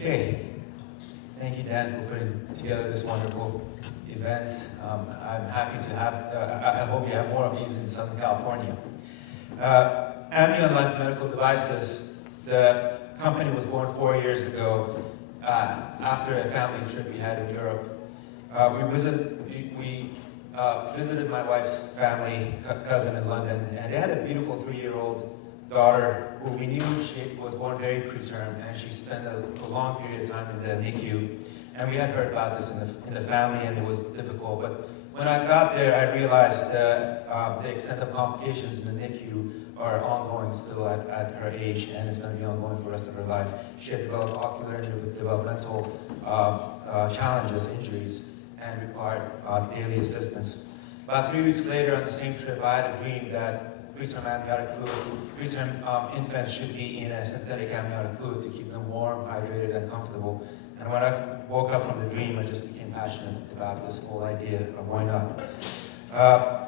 Okay, thank you, Dan, for putting together this wonderful event. I'm happy to have, I hope you have more of these in Southern California. Amnion Life Medical Devices, the company was born 4 years ago after a family trip we had in Europe. We visited my wife's family, cousin in London, and they had a beautiful 3-year-old daughter who we knew she was born very preterm, and she spent a long period of time in the NICU. And we had heard about this in the family, and it was difficult. But when I got there, I realized the extent of complications in the NICU are ongoing still at her age, and it's going to be ongoing for the rest of her life. She had developed ocular and developmental challenges, injuries, and required daily assistance. About 3 weeks later, on the same trip, I had a dream that preterm amniotic fluid, preterm infants should be in a synthetic amniotic fluid to keep them warm, hydrated, and comfortable. And when I woke up from the dream, I just became passionate about this whole idea of why not.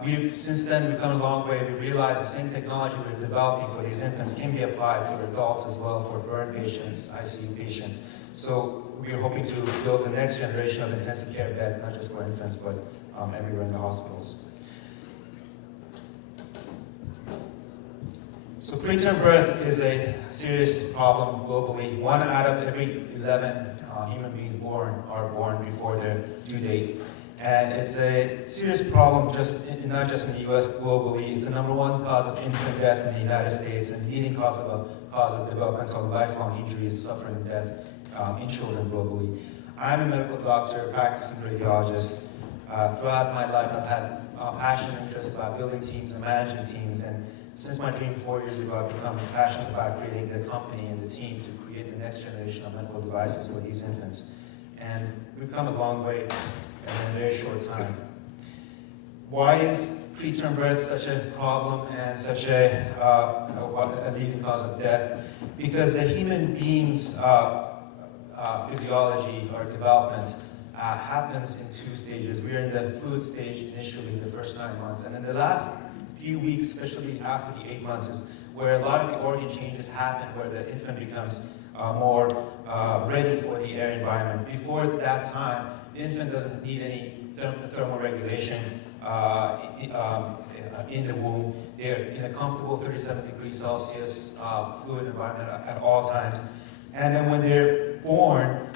We've since then come a long way. We realized the same technology we're developing for these infants can be applied for adults as well, for burn patients, ICU patients. So we're hoping to build the next generation of intensive care beds, not just for infants, but everywhere in the hospitals. So preterm birth is a serious problem globally. 1 out of every 11 human beings born are born before their due date. And it's a serious problem not just in the US, globally. It's the #1 cause of infant death in the United States and leading cause of developmental and lifelong injuries, suffering, and death in children globally. I'm a medical doctor, practicing radiologist. Throughout my life, I've had passion and interest about building teams and managing teams. And since my dream 4 years ago, I've become passionate about creating the company and the team to create the next generation of medical devices for these infants. And we've come a long way in a very short time. Why is preterm birth such a problem and such a leading cause of death? Because the human being's physiology or development happens in 2 stages. We're in the fluid stage initially, the first 9 months, and in the last few weeks, especially after the 8 months, is where a lot of the organ changes happen, where the infant becomes more ready for the air environment. Before that time, the infant doesn't need any thermal regulation in the womb. They're in a comfortable 37 degrees Celsius fluid environment at all times. And then when they're born,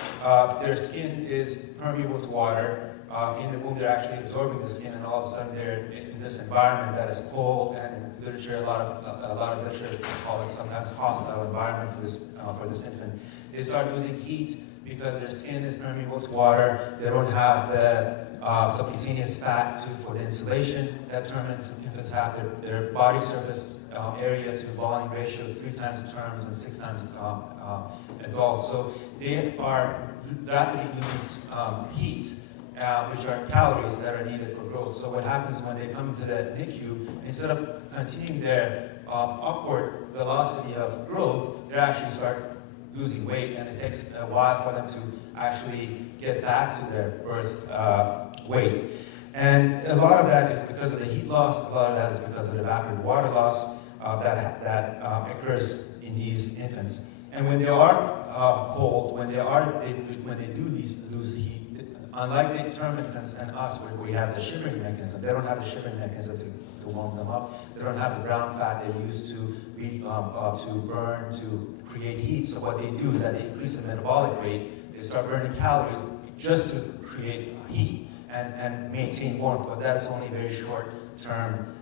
their skin is permeable to water. In the womb, they're actually absorbing the skin, and all of a sudden they're in this environment that is cold, and in literature, a lot of literature call it sometimes hostile environment for this infant. They start losing heat because their skin is permeable to water. They don't have the subcutaneous fat for the insulation that term infants have. Their body surface area to volume ratio is 3 times terms and 6 times adults. So they are rapidly losing heat, which are calories that are needed for growth. So what happens when they come into the NICU, instead of continuing their upward velocity of growth, they actually start losing weight, and it takes a while for them to actually get back to their birth weight. And a lot of that is because of the heat loss. A lot of that is because of the evaporative water loss that occurs in these infants. And when they are cold, when they do lose heat, unlike the term infants and us, where we have the shivering mechanism, they don't have the shivering mechanism to warm them up. They don't have the brown fat they used to burn to create heat. So what they do is that they increase the metabolic rate. They start burning calories just to create heat and maintain warmth. But that's only a very short-term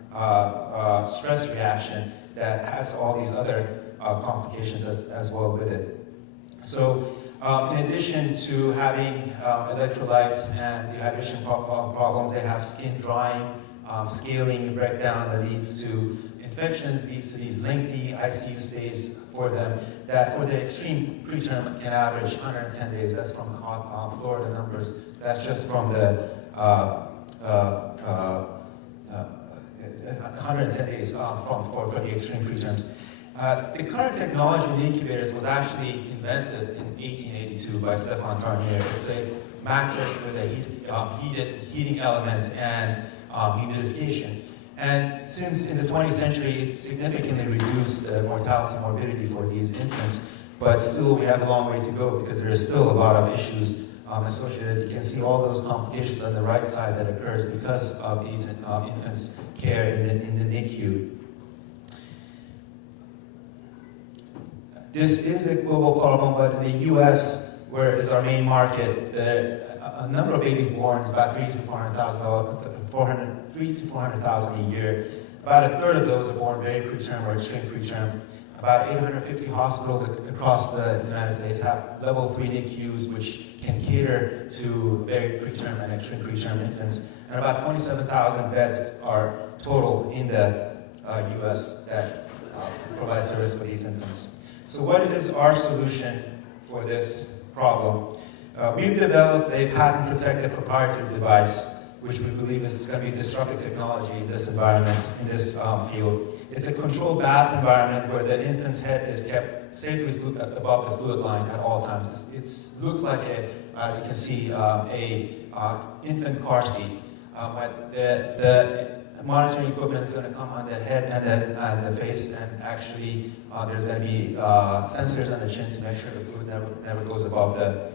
stress reaction that has all these other complications as well with it. So in addition to having electrolytes and dehydration problems, they have skin drying, scaling, breakdown that leads to infections, leads to these lengthy ICU stays for them that for the extreme preterm can average 110 days. That's from Florida numbers. That's just from the 110 days for the extreme preterms. The current technology in the incubators was actually invented in 1882 by Stefan Tarnier. It's a mattress with a heating element and humidification. And since in the 20th century, it significantly reduced the mortality and morbidity for these infants. but still we have a long way to go because there is still a lot of issues associated. You can see all those complications on the right side that occurs because of these infants' care in the NICU. This is a global problem, but in the US, where is our main market, a number of babies born is about 300,000 to 400,000 a year. About a third of those are born very preterm or extreme preterm. About 850 hospitals across the United States have level 3 NICUs, which can cater to very preterm and extreme preterm infants. And about 27,000 beds are total in the US that provide service for these infants. So what is our solution for this problem? We've developed a patent-protected proprietary device, which we believe is going to be disruptive technology in this environment, in this field. It's a controlled bath environment where the infant's head is kept safely above the fluid line at all times. It looks like, as you can see, a infant car seat. But the monitoring equipment is going to come on the head and the face, and actually there's going to be sensors on the chin to make sure the fluid never goes above the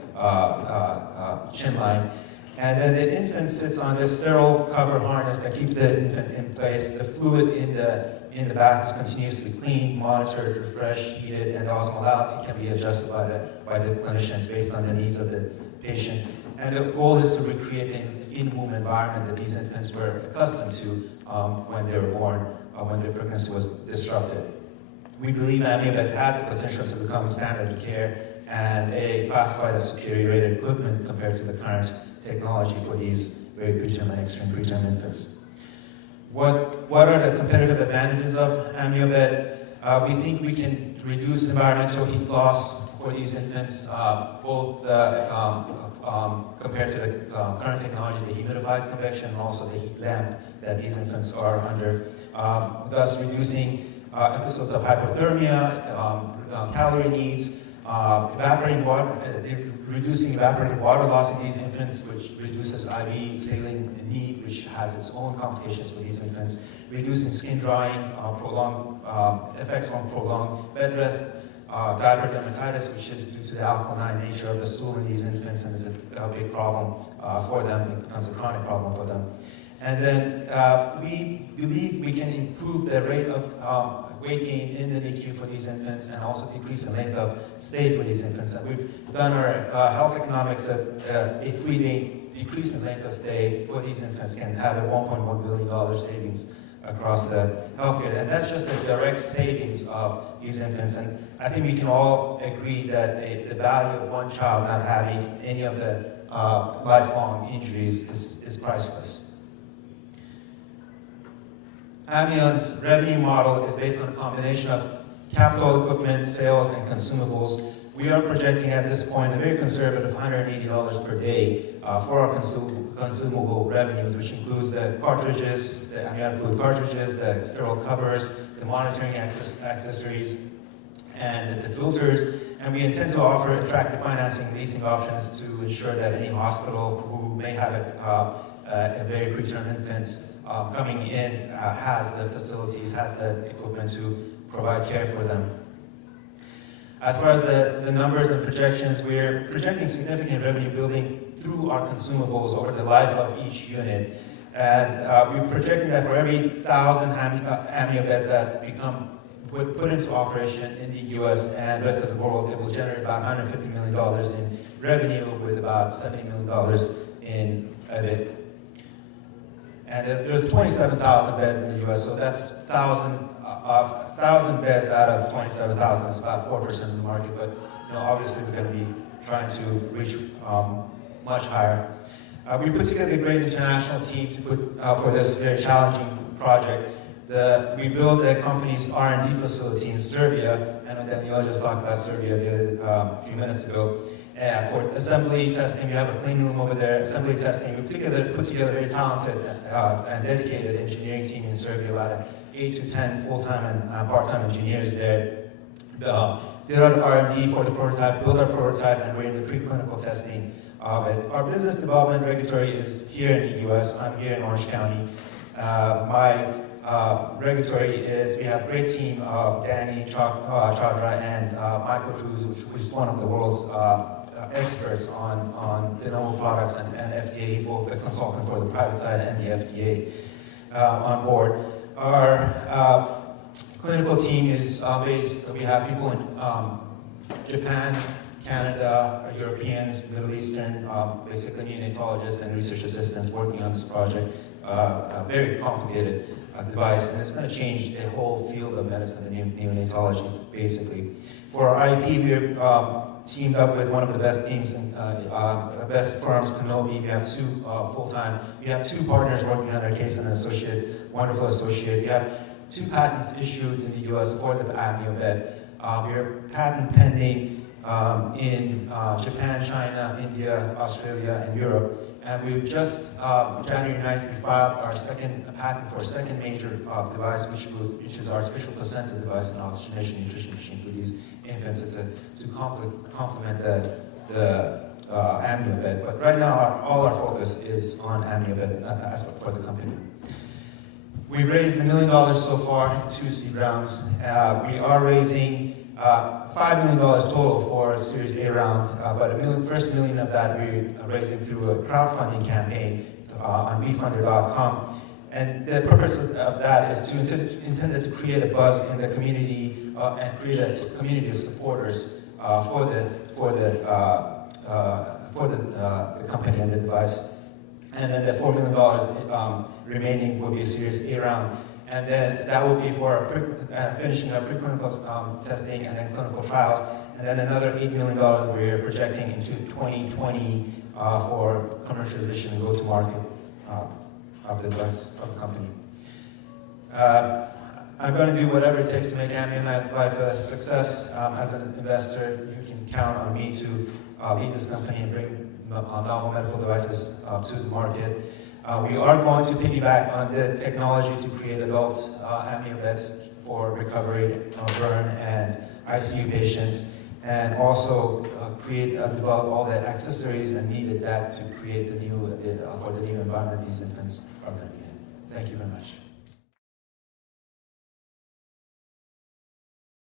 chin line. And then the infant sits on this sterile cover harness that keeps the infant in place. The fluid in the bath is continuously cleaned, monitored, refreshed, heated, and the osmolality can be adjusted by the clinicians based on the needs of the patient. And the goal is to recreate the in-womb environment that these infants were accustomed to when they were born, when their pregnancy was disrupted. We believe Amnion has the potential to become standard of care and classified as superior rated equipment compared to the current technology for these very preterm and extreme preterm infants. What are the competitive advantages of Amnion? We think we can reduce environmental heat loss for these infants, both compared to the current technology, the humidified convection, and also the heat lamp that these infants are under, thus reducing episodes of hypothermia, calorie needs, reducing evaporating water loss in these infants, which reduces IV saline need, which has its own complications for these infants, reducing skin drying, effects on prolonged bed rest, diaper dermatitis, which is due to the alkaline nature of the stool in these infants and is a big problem for them. It becomes a chronic problem for them. And then we believe we can improve the rate of weight gain in the NICU for these infants and also decrease the length of stay for these infants. And we've done our health economics that a 3-day decrease in length of stay for these infants can have a $1.1 billion savings across the healthcare. And that's just the direct savings of these infants. And I think we can all agree that the value of one child not having any of the lifelong injuries is priceless. Amnion's revenue model is based on a combination of capital equipment, sales, and consumables. We are projecting at this point a very conservative $180 per day for our consumable revenues, which includes the cartridges, the amniotic fluid cartridges, the sterile covers, the monitoring accessories, and the filters. And we intend to offer attractive financing and leasing options to ensure that any hospital who may have a very preterm infants coming in has the facilities, has the equipment to provide care for them. As far as the numbers and projections, we're projecting significant revenue building through our consumables over the life of each unit. And we're projecting that for every 1,000 Amnion beds that become put into operation in the US and rest of the world, it will generate about $150 million in revenue with about $70 million in EBIT. And there's 27,000 beds in the US, so that's 1,000 beds out of 27,000 is about 4% of the market, but obviously we're going to be trying to reach much higher. We put together a great international team to for this very challenging project. We built the company's R&D facility in Serbia, and Daniel just talked about Serbia a few minutes ago. For assembly testing, we have a clean room over there. Assembly testing, we put together a very talented and dedicated engineering team in Serbia, about 8 to 10 full-time and part-time engineers there. Did our R&D for the prototype, built our prototype, and we're in the preclinical testing of it. Our business development regulatory is here in the US. I'm here in Orange County. My regulatory is we have a great team of Danny Chadra and Michael Cruz, who is one of the world's experts on de novo products and FDA. He's both the consultant for the private side and the FDA on board. Our clinical team is based, we have people in Japan, Canada, Europeans, Middle Eastern, basically neonatologists and research assistants working on this project. A very complicated device, and it's going to change the whole field of medicine and neonatology, basically. For our IP, we're teamed up with one of the best teams and best firms, Kenobi. We have two full-time. We have two partners working on our case, an associate, wonderful associate. We have 2 patents issued in the U.S. for the Amnion bed. We are patent pending in Japan, China, India, Australia, and Europe. And we just, January 9th, we filed our second patent for a second major device, which is artificial placenta device and oxygenation nutrition machine for these infants. It's to complement the Amnion bed. But right now, all our focus is on Amnion bed aspect for the company. We raised $1 million so far in 2 seed rounds. We are raising $5 million total for a Series A round, but first $1 million of that we're raising through a crowdfunding campaign on WeFunder.com. And the purpose of that is intended to create a buzz in the community and create a community of supporters for the company and the device. And then the $4 million remaining will be a Series A round. And then that will be for finishing our preclinical testing and then clinical trials. And then another $8 million we're projecting into 2020 for commercialization and go-to-market of the device of the company. I'm going to do whatever it takes to make Amnion Life a success. As an investor, you can count on me to lead this company and bring novel medical devices to the market. We are going to piggyback on the technology to create adult Amnion beds for recovery, burn, and ICU patients, and also develop all the accessories and needed that to create for the new environment these infants